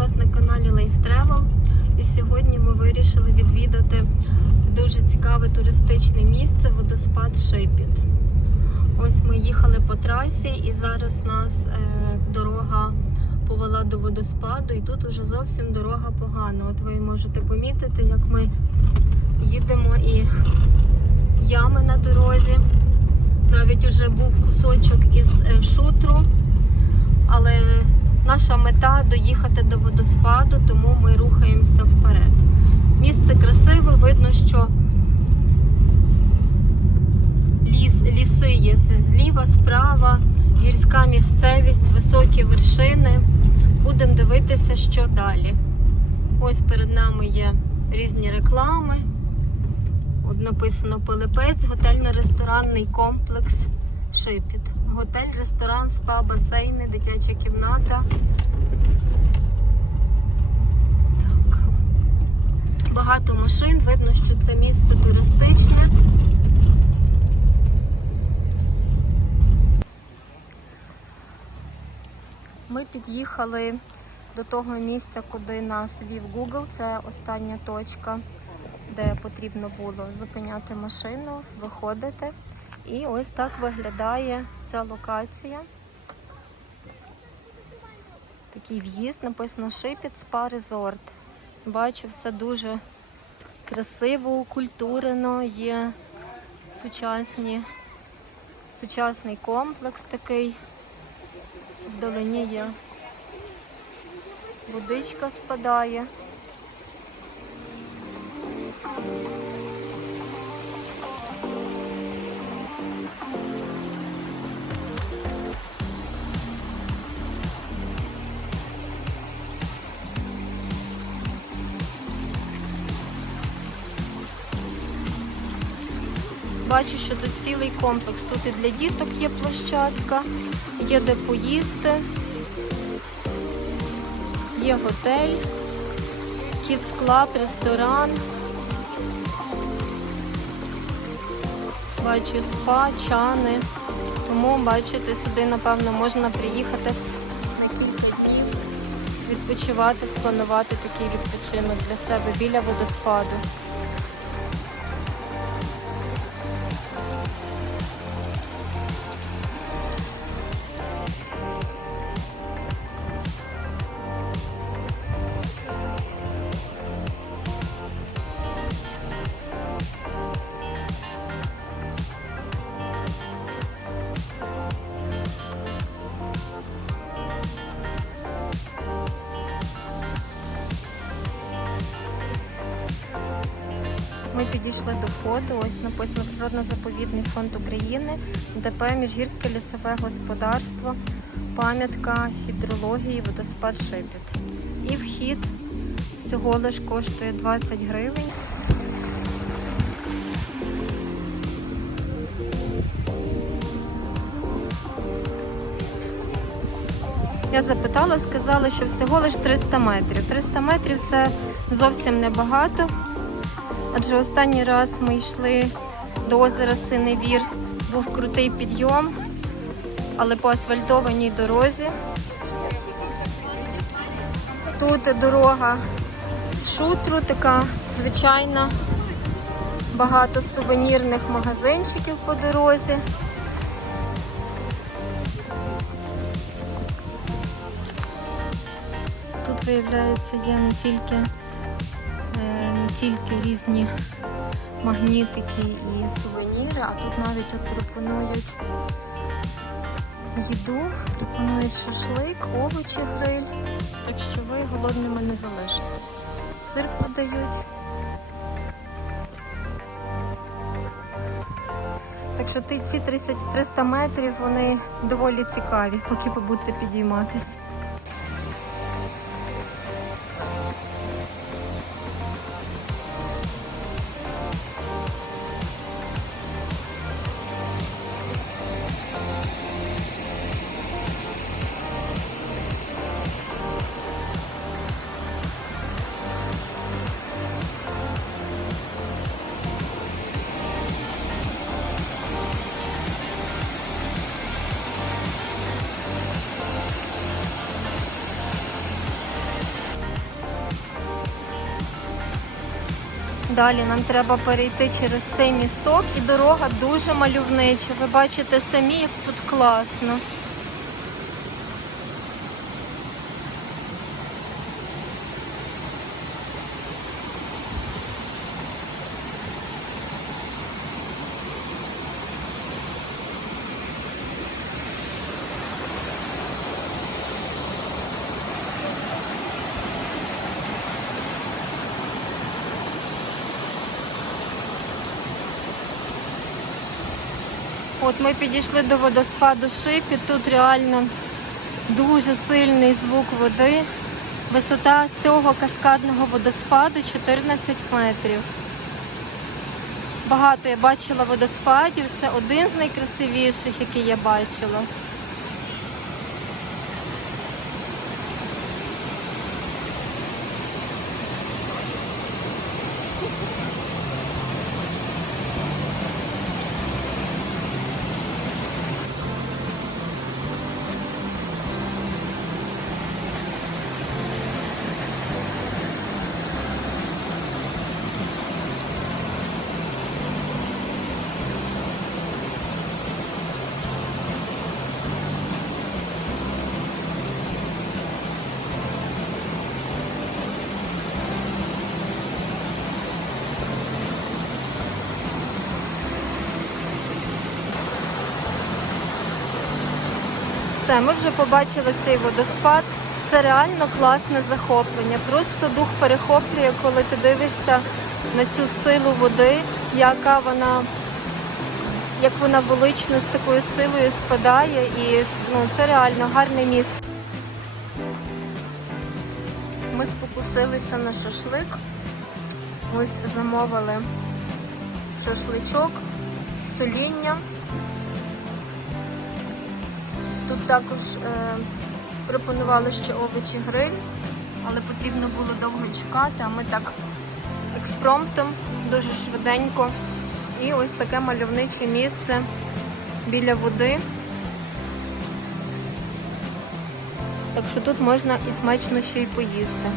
вас на каналі Life Travel. І сьогодні ми вирішили відвідати дуже цікаве туристичне місце водоспад Шипіт. Ось ми їхали по трасі, і зараз нас е, дорога повела до водоспаду, і тут уже зовсім дорога погана. От ви можете помітити, як ми їдемо і ями на дорозі. Навіть уже був кусочок із е, шутру, але наша мета доїхати до водоспаду, тому ми рухаємося вперед. Місце красиве, видно, що ліс, ліси є зліва, справа, гірська місцевість, високі вершини. Будемо дивитися, що далі. Ось перед нами є різні реклами. От написано Пилипець, готельно-ресторанний комплекс Шипіт. Готель, ресторан, спа, басейни, дитяча кімната. Так. Багато машин, видно, що це місце туристичне. Ми під'їхали до того місця, куди нас вів Google. Це остання точка де потрібно було зупиняти машину, виходити. І ось так виглядає ця локація. Такий в'їзд, написано Шипіт Спа Резорт. Бачу, все дуже красиво, укультурено, є сучасні, сучасний комплекс такий. Вдалині є водичка спадає. Бачу, що тут цілий комплекс. Тут і для діток є площадка, є де поїсти, є готель, Kids Club, ресторан. Бачу спа, чани. Тому, бачите, сюди, напевно, можна приїхати на кілька днів, відпочивати, спланувати такий відпочинок для себе біля водоспаду. Підійшли до входу. Ось написано Природно-заповідний фонд України, ДП Міжгірське лісове господарство, пам'ятка гідрології, водоспад Шипіт. І вхід всього лиш коштує 20 гривень. Я запитала, сказали, що всього лиш 300 метрів. 300 метрів це зовсім небагато. Адже останній раз ми йшли до озера Синевір, був крутий підйом, але по асфальтованій дорозі. Тут дорога з шутру, така звичайна, багато сувенірних магазинчиків по дорозі. Тут, виявляється, є не тільки тільки різні магнітики і сувеніри, а тут навіть от пропонують їду, пропонують шашлик, овочі гриль. Так що ви голодними не залишитесь. Сир подають. Так що ці 30-300 метрів вони доволі цікаві, поки ви будете далі нам треба перейти через цей місток, і дорога дуже мальовнича. Ви бачите самі, як тут класно. От ми підійшли до водоспаду Шипі. Тут реально дуже сильний звук води. Висота цього каскадного водоспаду 14 метрів. Багато я бачила водоспадів. Це один з найкрасивіших, який я бачила. Все, ми вже побачили цей водоспад. Це реально класне захоплення. Просто дух перехоплює, коли ти дивишся на цю силу води, яка вона, як вона велично з такою силою спадає. І ну, це реально гарне місце. Ми спокусилися на шашлик. Ось замовили шашличок, соління. Тут також е, пропонували ще овочі гриль, але потрібно було довго чекати, а ми так експромтом, дуже швиденько. І ось таке мальовниче місце біля води. Так що тут можна і смачно ще й поїсти.